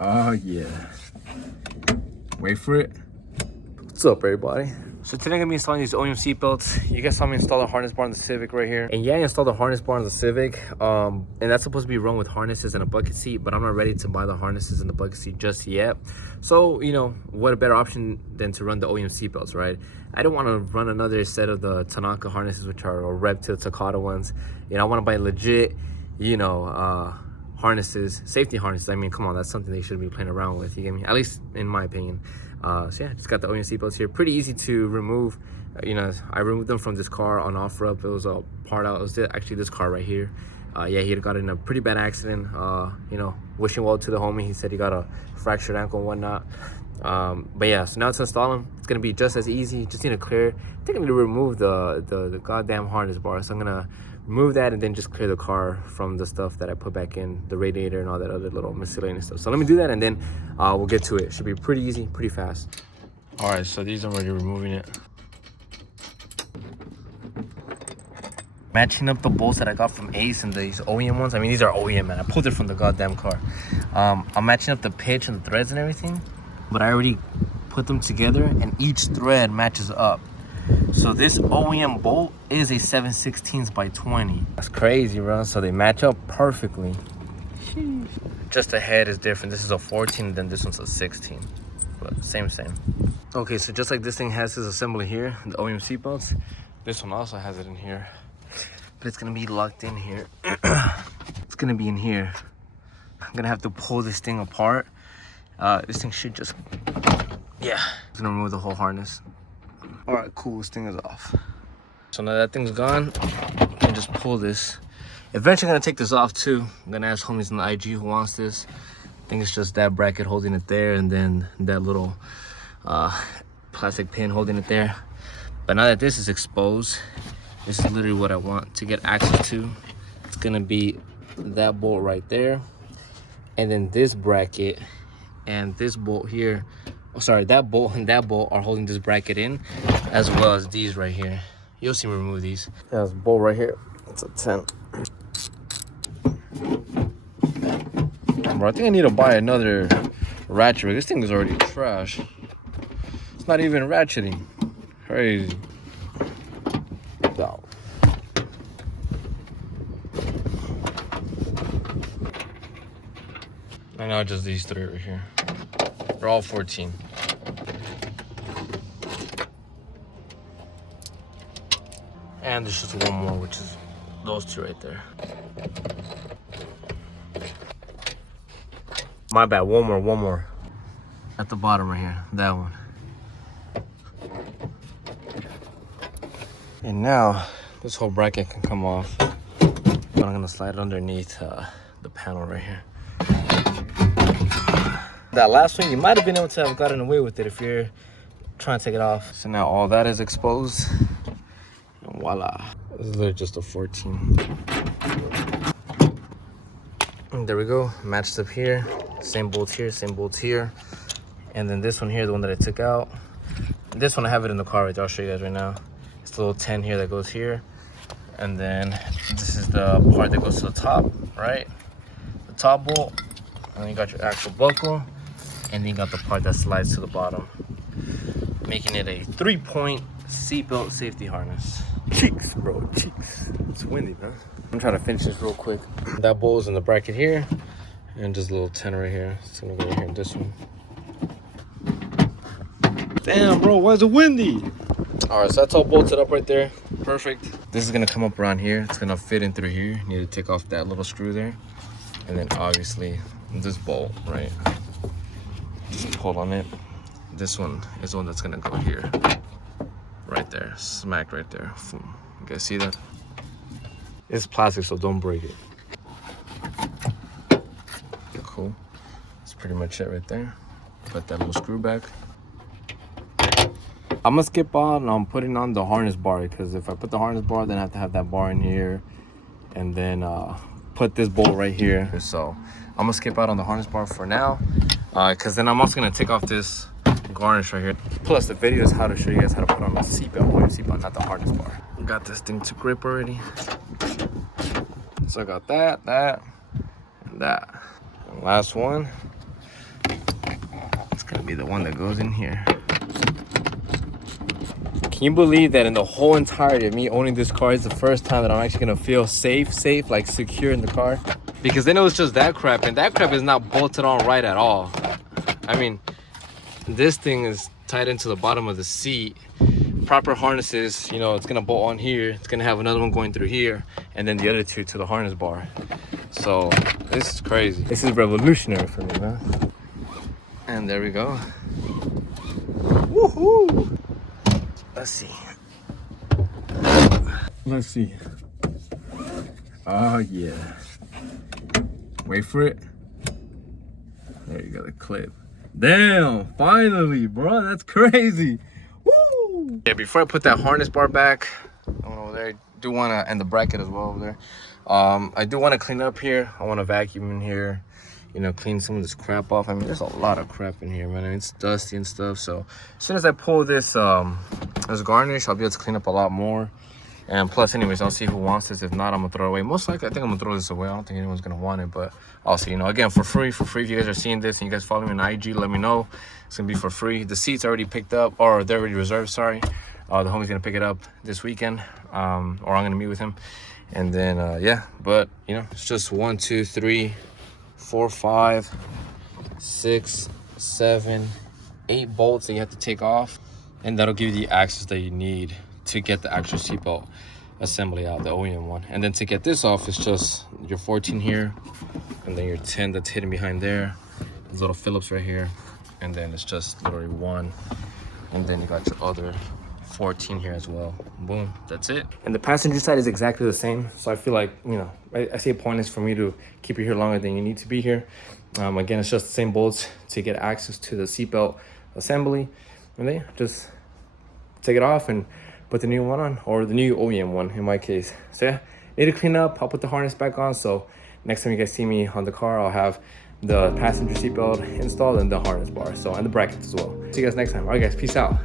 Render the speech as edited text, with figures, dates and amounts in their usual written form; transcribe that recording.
Oh yeah. Wait for it. What's up, everybody? So today I'm gonna be installing these OEM seatbelts. You guys saw me install a harness bar on the Civic right here. And yeah, I installed a harness bar on the Civic. And that's supposed to be run with harnesses and a bucket seat, but I'm not ready to buy the harnesses and the bucket seat just yet. So, you know, what a better option than to run the OEM seatbelts, right? I don't want to run another set of the Tanaka harnesses, which are a rep to the Takata ones. You know, I want to buy legit, you know, harnesses, safety harnesses. I mean, come on, that's something they shouldn't be playing around with, you get me? At least in my opinion. So yeah, just got the OEM seatbelts here. Pretty easy to remove. You know, I removed them from this car on off-road. It was a part out. It was actually this car right here. Yeah, he had got in a pretty bad accident. You know, wishing well to the homie. He said he got a fractured ankle and whatnot. But yeah, so now to install them, it's gonna be just as easy. Just need to clear. I think I'm gonna remove the goddamn harness bar. So I'm gonna remove that and then just clear the car from the stuff that I put back in, the radiator and all that other little miscellaneous stuff. So let me do that and then we'll get to it. Should be pretty easy, pretty fast. All right, so these I'm already removing it. Matching up the bolts that I got from Ace and these OEM ones. I mean, these are OEM, man. I pulled it from the goddamn car. I'm matching up the pitch and the threads and everything, but I already put them together and each thread matches up. So this OEM bolt is a 7/16 by 20. That's crazy, bro. So they match up perfectly. Sheesh. Just the head is different. This is a 14, then this one's a 16. But same. Okay, so just like this thing has this assembly here, the OEM seatbelts, this one also has it in here. But it's gonna be locked in here. It's gonna be in here. I'm gonna have to pull this thing apart. This thing should just, yeah. It's gonna remove the whole harness. All right, cool, this thing is off. So now that thing's gone, I can just pull this. Eventually gonna take this off too. I'm gonna ask homies in the IG who wants this. I think it's just that bracket holding it there and then that little plastic pin holding it there. But now that this is exposed, this is literally what I want to get access to. It's gonna be that bolt right there. And then this bracket and this bolt here. Oh, sorry, that bolt and that bolt are holding this bracket in, as well as these right here. You'll see me remove these. Yeah, this bolt right here, it's a 10. Bro, I think I need to buy another ratchet rig. This thing is already trash. It's not even ratcheting. Crazy. No. And now just these three right here. They're all 14. And there's just one more, which is those two right there. My bad, one more. At the bottom right here, that one. And now, this whole bracket can come off. But I'm gonna slide it underneath the panel right here. That last one, you might have been able to have gotten away with it if you're trying to take it off. So now all that is exposed. And voila. This is literally just a 14. And there we go. Matched up here. Same bolts here, same bolts here. And then this one here, the one that I took out. This one, I have it in the car right there. I'll show you guys right now. It's the little 10 here that goes here. And then this is the part that goes to the top, right? The top bolt. And then you got your actual buckle. And then you got the part that slides to the bottom, making it a 3-point seatbelt safety harness. Cheeks, bro, cheeks. It's windy, man. I'm trying to finish this real quick. That bolt is in the bracket here, and just a little 10 right here. It's gonna go right here in this one. Damn, bro, why is it windy? All right, so that's all bolted up right there. Perfect. This is gonna come up around here. It's gonna fit in through here. You need to take off that little screw there. And then obviously this bolt, right? Just pull on it. This one is the one that's gonna go here. Right there, smack right there. You guys see that? It's plastic, so don't break it. Cool. That's pretty much it right there. Put that little screw back. I'm gonna skip on putting on the harness bar, because if I put the harness bar, then I have to have that bar in here and then put this bolt right here. So I'm gonna skip out on the harness bar for now, because then I'm also gonna take off this garnish right here. Plus the video is how to show you guys how to put on a seatbelt, not the harness bar. Got this thing to grip already. So I got that, and that. And last one, gonna be the one that goes in here. Can you believe that in the whole entirety of me owning this car, it's the first time that I'm actually gonna feel safe, like secure in the car? Because then it was just that crap, and that crap is not bolted on right at all. I mean, this thing is tied into the bottom of the seat. Proper harnesses, you know, it's gonna bolt on here. It's gonna have another one going through here, and then the other two to the harness bar. So this is crazy. This is revolutionary for me, man. And there we go. Woohoo! Let's see. Let's see. Oh yeah. Wait for it. There you go, the clip. Damn, finally, bro. That's crazy. Woo! Yeah, before I put that harness bar back over there, I do want to, and the bracket as well over there. I do want to clean up here. I want to vacuum in here, you know, clean some of this crap off. I mean, there's a lot of crap in here, man. It's dusty and stuff. So as soon as I pull this this garnish, I'll be able to clean up a lot more. And plus, anyways, I'll see who wants this. If not, I'm gonna throw it away. Most likely, I think I'm gonna throw this away. I don't think anyone's gonna want it, but I'll see. You know, again, for free. If you guys are seeing this and you guys follow me on IG, let me know. It's gonna be for free. The seats are already picked up, or they're already reserved. Sorry, the homie's gonna pick it up this weekend, or I'm gonna meet with him. And then yeah, but you know, it's just 1, 2, 3, 4, 5, 6, 7, 8 bolts that you have to take off, and that'll give you the access that you need to get the actual seatbelt assembly out, the OEM one. And then to get this off, it's just your 14 here, and then your 10 that's hidden behind there. There's little Phillips right here, and then it's just literally 1, and then you got your other 14 here as well. Boom, that's it. And the passenger side is exactly the same, so I feel like, you know, I see a point is for me to keep you here longer than you need to be here. Again, it's just the same bolts to get access to the seatbelt assembly, and then just take it off and put the new one on, or the new OEM one in my case. So yeah, need to clean up. I'll put the harness back on, so next time you guys see me on the car, I'll have the passenger seatbelt installed and the harness bar, so, and the brackets as well. See you guys next time. All right guys, peace out.